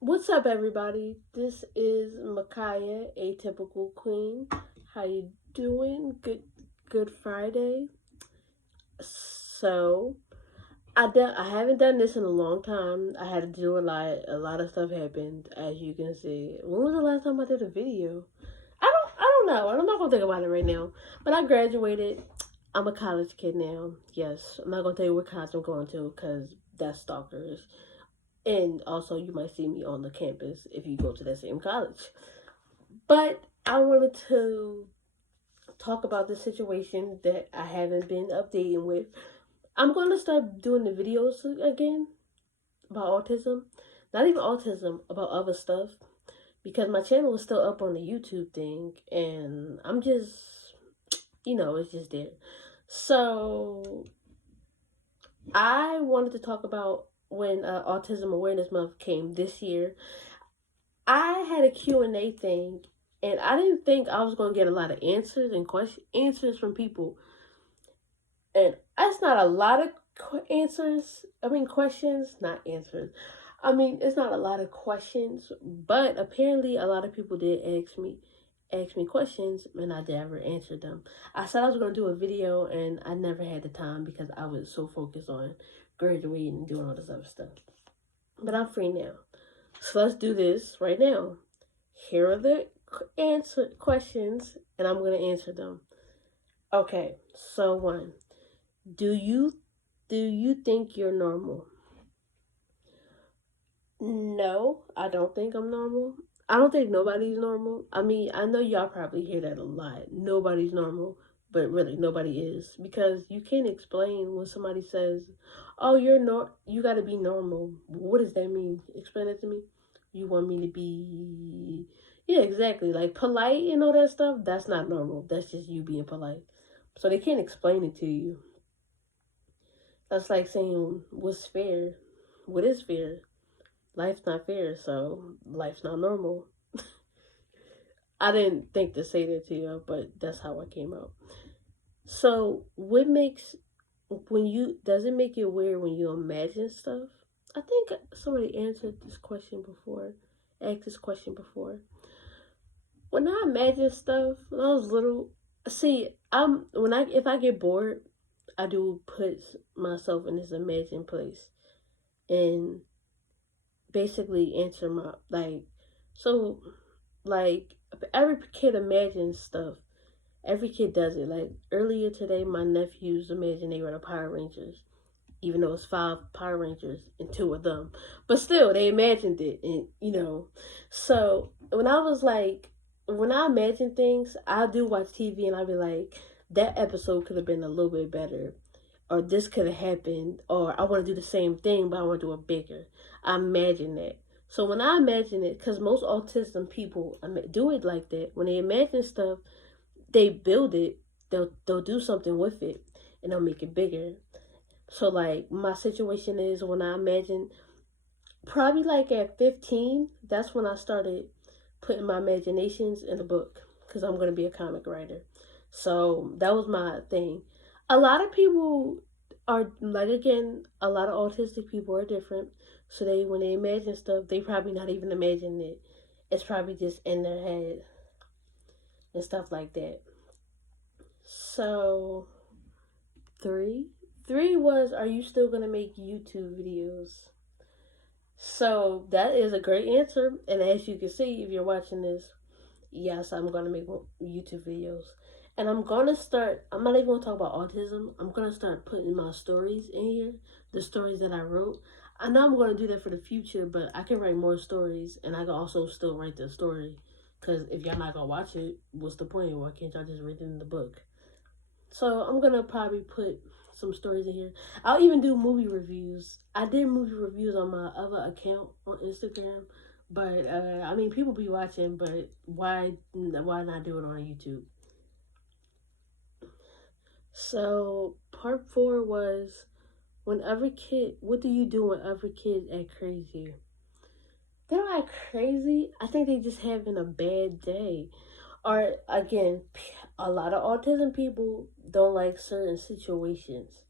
What's up, everybody? This is Micaiah, Atypical Queen. How you doing? Good Friday. So I haven't done this in a long time. I had to do a lot. A lot of stuff happened, as you can see. When was the last time I did a video? I don't know. I'm not gonna think about it right now. But I graduated. I'm a college kid now. Yes, I'm not gonna tell you what college I'm going to because that's stalkers. And also, you might see me on the campus if you go to that same college. But I wanted to talk about the situation that I haven't been updating with. I'm going to start doing the videos again about autism. Not even autism, about other stuff. Because my channel is still up on the YouTube thing. And I'm just, it's just there. So I wanted to talk about when Autism Awareness Month came this year. I had a Q&A thing, and I didn't think I was going to get a lot of answers and answers from people. And that's not a lot of questions, not answers. It's not a lot of questions, but apparently a lot of people did ask me questions, and I never answered them. I said I was going to do a video, and I never had the time because I was so focused on graduating and doing all this other stuff. But I'm free now. So let's do this right now. Here are the questions, and I'm going to answer them. Okay, so one. Do you think you're normal? No, I don't think I'm normal. I don't think nobody's normal. I know y'all probably hear that a lot. Nobody's normal, but really nobody is, because you can't explain when somebody says, "Oh, you got to be normal." What does that mean? Explain it to me. You want me to be, yeah, exactly, like polite and all that stuff? That's not normal. That's just you being polite. So they can't explain it to you. That's like saying, what's fair? What is fair? Life's not fair, so life's not normal. I didn't think to say that to you, but that's how I came out. So, what makes does it make you weird when you imagine stuff? I think somebody answered this question before, asked this question before. When I imagine stuff, when I was little, see, if I get bored, I do put myself in this imagined place and basically answer my so like every kid imagines stuff. Every kid does it. Like earlier today, my nephews imagined they were the Power Rangers, even though it's 5 Power Rangers and 2 of them. But still, they imagined it, and. So when I imagine things, I do watch TV, and I'll be like, that episode could have been a little bit better, or this could have happened, or I want to do the same thing, but I want to do it bigger. I imagine that. So when I imagine it, because most autism people do it like that, when they imagine stuff, they build it. They'll do something with it, and they'll make it bigger. So like my situation is when I imagine, probably like at 15, that's when I started putting my imaginations in a book because I'm gonna be a comic writer. So that was my thing. A lot of people are like, again, a lot of autistic people are different. So when they imagine stuff, they probably not even imagining it. It's probably just in their head and stuff like that. So three was, are you still gonna make YouTube videos? So that is a great answer. And as you can see, if you're watching this, yes, I'm gonna make YouTube videos. And I'm not even gonna talk about autism. I'm gonna start putting my stories in here, the stories that I wrote. I know I'm gonna do that for the future, but I can write more stories, and I can also still write the story. Because if y'all not gonna watch it, what's the point? Why can't y'all just read it in the book? So I'm gonna probably put some stories in here. I'll even do movie reviews. I did movie reviews on my other account on Instagram, but people be watching. But why not do it on YouTube? So part 4 was, what do you do when every kid act crazy? They don't act crazy. I think they just having a bad day. Or again, a lot of autism people don't like certain situations.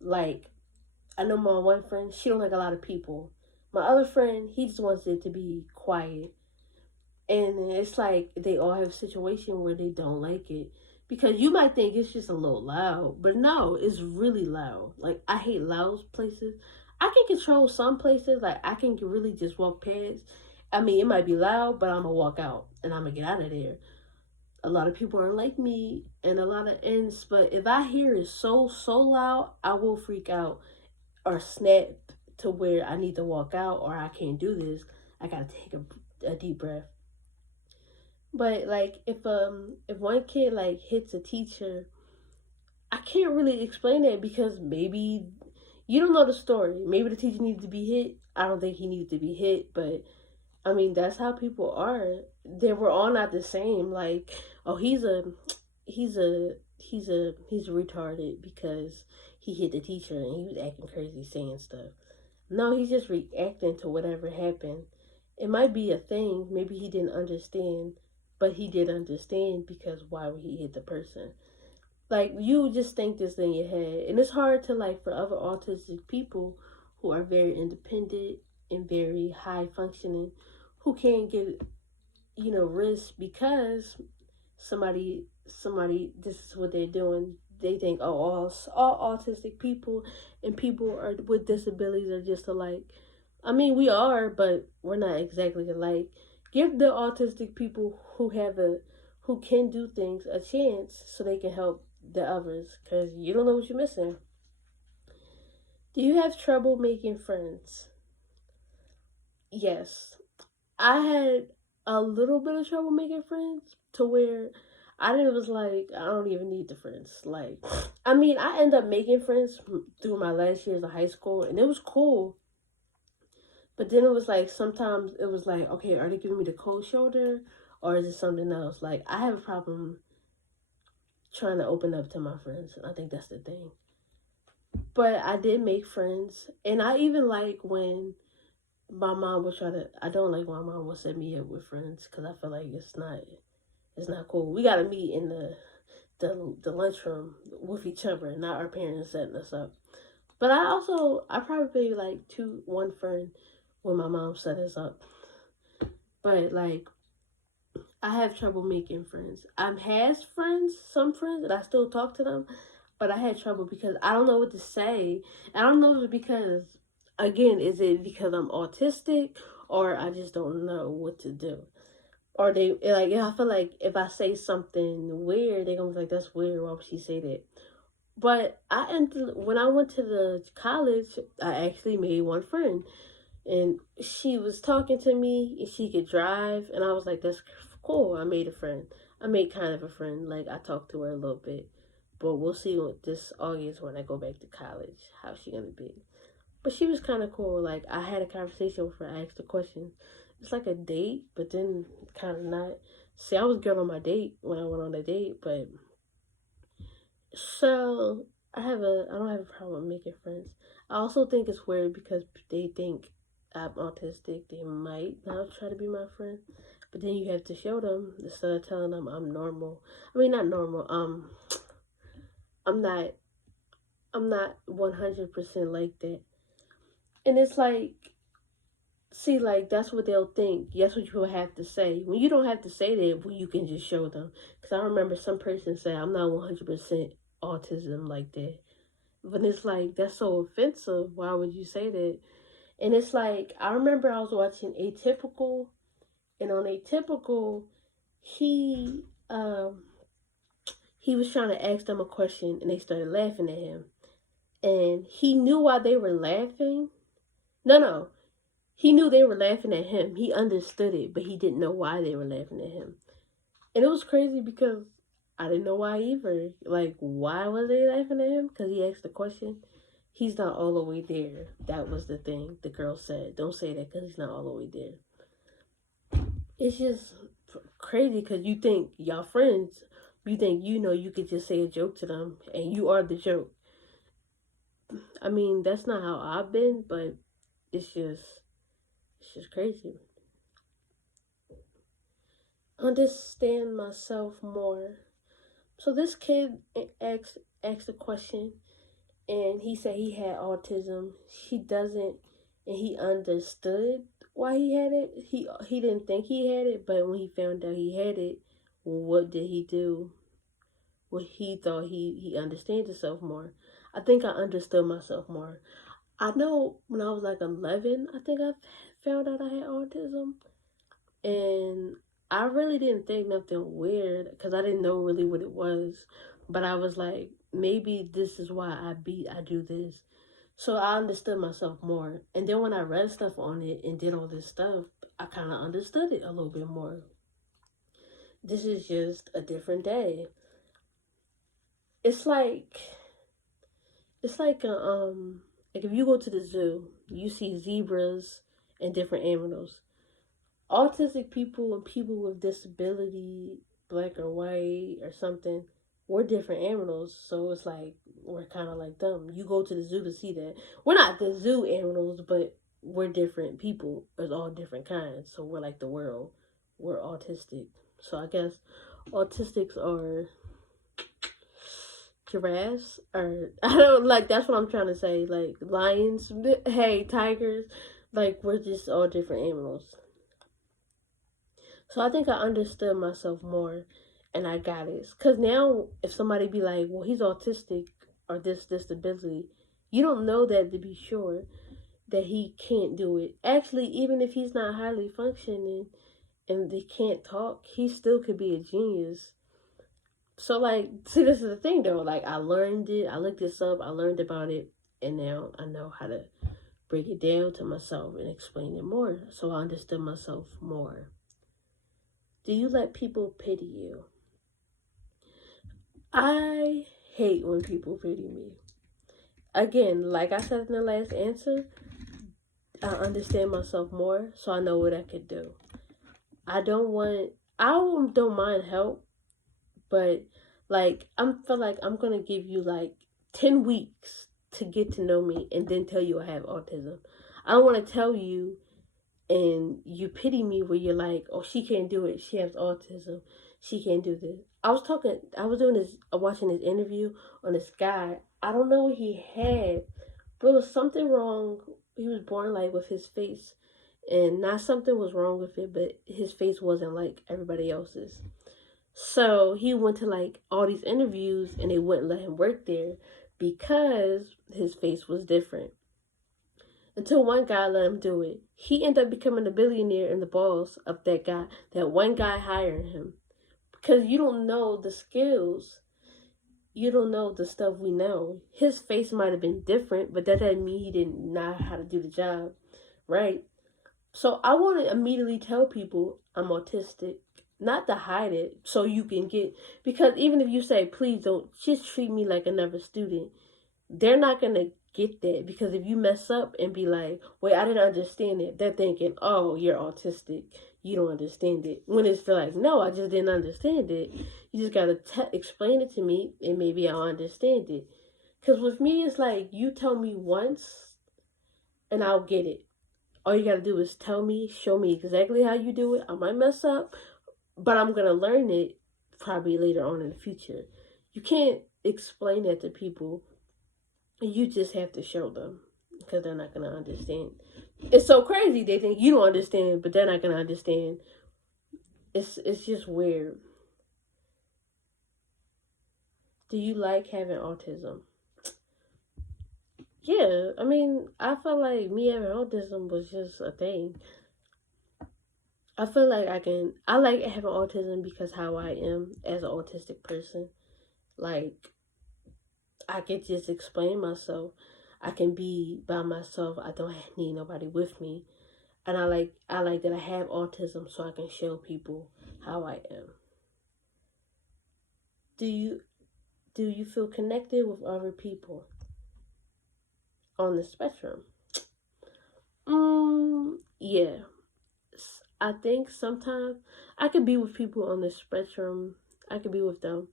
Like, I know my one friend, she don't like a lot of people. My other friend, he just wants it to be quiet. And it's like they all have a situation where they don't like it. Because you might think it's just a little loud, but no, it's really loud. Like, I hate loud places. I can control some places, like, I can really just walk past. I mean, it might be loud, but I'm gonna walk out and I'm gonna get out of there. A lot of people aren't like me, and a lot of ends, but if I hear it so loud, I will freak out or snap to where I need to walk out or I can't do this. I gotta take a deep breath. But like if one kid like hits a teacher, I can't really explain that because maybe you don't know the story. Maybe the teacher needed to be hit. I don't think he needed to be hit, but I mean that's how people are. They were all not the same. Like, oh, he's a retarded because he hit the teacher and he was acting crazy saying stuff. No, he's just reacting to whatever happened. It might be a thing. Maybe he didn't understand, but he did understand because why would he hit the person? Like, you just think this in your head. And it's hard to, like, for other autistic people who are very independent and very high functioning, who can't get, risk because somebody, this is what they're doing. They think, oh, all autistic people and people are with disabilities are just alike. I mean, we are, but we're not exactly alike. Give the autistic people who can do things a chance so they can help the others, because you don't know what you're missing. Do you have trouble making friends? Yes. I had a little bit of trouble making friends to where I didn't was like, I don't even need the friends. Like, I mean, I ended up making friends through my last years of high school, and it was cool. But then it was like sometimes it was like, okay, are they giving me the cold shoulder or is it something else? Like, I have a problem trying to open up to my friends. I think that's the thing. But I did make friends, and I even like when my mom would try to. I don't like when my mom would set me up with friends because I feel like it's not cool. We gotta meet in the lunchroom with each other, not our parents setting us up. But I probably like one friend when my mom set us up. But like, I have trouble making friends. I've had some friends, and I still talk to them, but I had trouble because I don't know what to say. I don't know if it's because, again, is it because I'm autistic or I just don't know what to do? Or they like, I feel like if I say something weird, they're gonna be like, "That's weird. Why would she say that?" But when I went to the college, I actually made one friend, and she was talking to me and she could drive, and I was like, that's cool. I made a friend. I made kind of a friend. Like, I talked to her a little bit, but we'll see what this August when I go back to college how she gonna be. But she was kind of cool. Like, I had a conversation with her. I asked a question. It's like a date, but then kind of not. See, I was good on my date when I went on the date, but so I don't have a problem making friends. I also think it's weird because they think I'm autistic. They might now try to be my friend, but then you have to show them instead of telling them I'm normal. I mean, not normal. I'm not. I'm not 100% like that. And it's like, see, like that's what they'll think. That's what you will have to say. When you don't have to say that, well, you can just show them. Because I remember some person say I'm not 100% autism like that. But it's like, that's so offensive. Why would you say that? And it's like, I remember I was watching Atypical, and on Atypical, he um he was trying to ask them a question, and they started laughing at him. And he knew why they were laughing. No, he knew they were laughing at him. He understood it, but he didn't know why they were laughing at him. And it was crazy because I didn't know why either. Like, why was they laughing at him? Because he asked the question. He's not all the way there. That was the thing the girl said. Don't say that because he's not all the way there. It's just crazy because you think y'all friends. You think you could just say a joke to them and you are the joke. I mean, that's not how I've been, but it's just crazy. Understand myself more. So this kid asked a question, and he said he had autism. He doesn't. and he understood why he had it. He didn't think he had it, but when he found out he had it, what did he do? Well, he thought he understands himself more. I think I understood myself more. I know when I was like 11, I think I found out I had autism, and I really didn't think nothing weird because I didn't know really what it was. But I was like, maybe this is why I do this. So I understood myself more. And then when I read stuff on it and did all this stuff, I kind of understood it a little bit more. This is just a different day. It's like it's like a like if you go to the zoo, you see zebras and different animals. Autistic people and people with disability, black or white or something, we're different animals. So it's like we're kind of like them. You go to the zoo to see that. We're not the zoo animals, but we're different people. There's all different kinds. So we're like the world. We're autistic. So I guess autistics are giraffes, or I don't like. That's what I'm trying to say. Like lions, hey, tigers. Like we're just all different animals. So I think I understood myself more, and I got it. Cause now if somebody be like, "Well, he's autistic or this disability," you don't know that to be sure that he can't do it. Actually, even if he's not highly functioning and they can't talk, he still could be a genius. So like, see, this is the thing though. Like, I learned it. I looked this up. I learned about it, and now I know how to break it down to myself and explain it more. So I understood myself more. Do you let people pity you? I hate when people pity me. Again, like I said in the last answer, I understand myself more, so I know what I could do. I don't want, I don't mind help, but like I'm feel like I'm gonna give you like 10 weeks to get to know me, and then tell you I have autism. I don't want to tell you and you pity me where you're like, oh, she can't do it. She has autism. She can't do this. I was doing this, watching this interview on this guy. I don't know what he had, but it was something wrong. He was born like with his face, and not something was wrong with it, but his face wasn't like everybody else's. So he went to like all these interviews, and they wouldn't let him work there because his face was different. Until one guy let him do it. He ended up becoming a billionaire and the boss of that guy. That one guy hired him. Because you don't know the skills. You don't know the stuff we know. His face might have been different, but that doesn't mean he didn't know how to do the job. Right? So I want to immediately tell people I'm autistic. Not to hide it so you can get. Because even if you say, please don't, just treat me like another student, they're not gonna get that, because if you mess up and be like, wait, I didn't understand it, they're thinking, oh, you're autistic, you don't understand it, when it's like, no, I just didn't understand it. You just gotta explain it to me, and maybe I'll understand it. Because with me, it's like, you tell me once and I'll get it. All you gotta do is tell me, show me exactly how you do it. I might mess up, but I'm gonna learn it probably later on in the future. You can't explain that to people. You just have to show them, because they're not going to understand. It's so crazy. They think you don't understand, but they're not going to understand. It's just weird. Do you like having autism? Yeah, I mean, I feel like me having autism was just a thing. I feel like I like having autism because how I am as an autistic person. Like, I can just explain myself. I can be by myself. I don't need nobody with me. And I like that I have autism so I can show people how I am. Do you feel connected with other people on the spectrum? Yeah. I think sometimes I could be with people on the spectrum. I could be with them,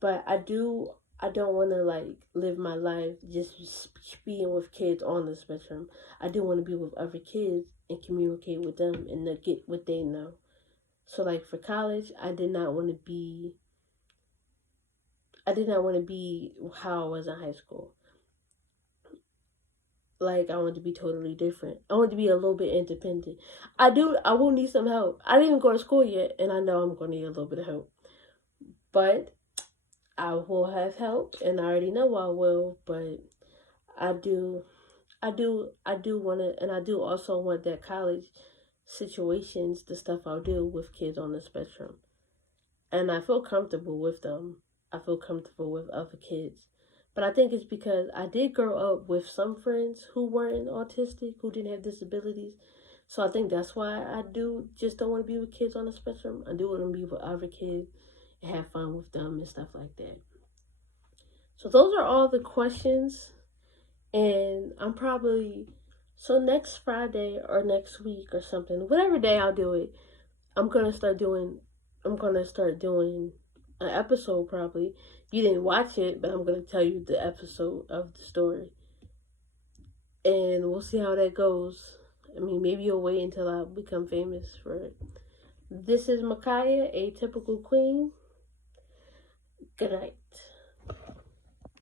but I don't want to like live my life just being with kids on the spectrum. I do want to be with other kids and communicate with them and to get what they know. So like for college, I did not want to be how I was in high school. like I want to be totally different. I want to be a little bit independent. I will need some help. I didn't even go to school yet, and I know I'm going to need a little bit of help. But I will have help, and I already know I will. But I do, I do want to, and I do also want that college situations, the stuff I'll do with kids on the spectrum, and I feel comfortable with them. I feel comfortable with other kids. But I think it's because I did grow up with some friends who weren't autistic, who didn't have disabilities. So I think that's why I do just don't want to be with kids on the spectrum. I do want to be with other kids and have fun with them and stuff like that. So those are all the questions. And I'm probably, so next Friday or next week or something, whatever day I'll do it, I'm gonna start doing I'm gonna start doing an episode probably. You didn't watch it, but I'm gonna tell you the episode of the story. And we'll see how that goes. I mean, maybe you'll wait until I become famous for it. This is Makaya, a typical queen. Good night.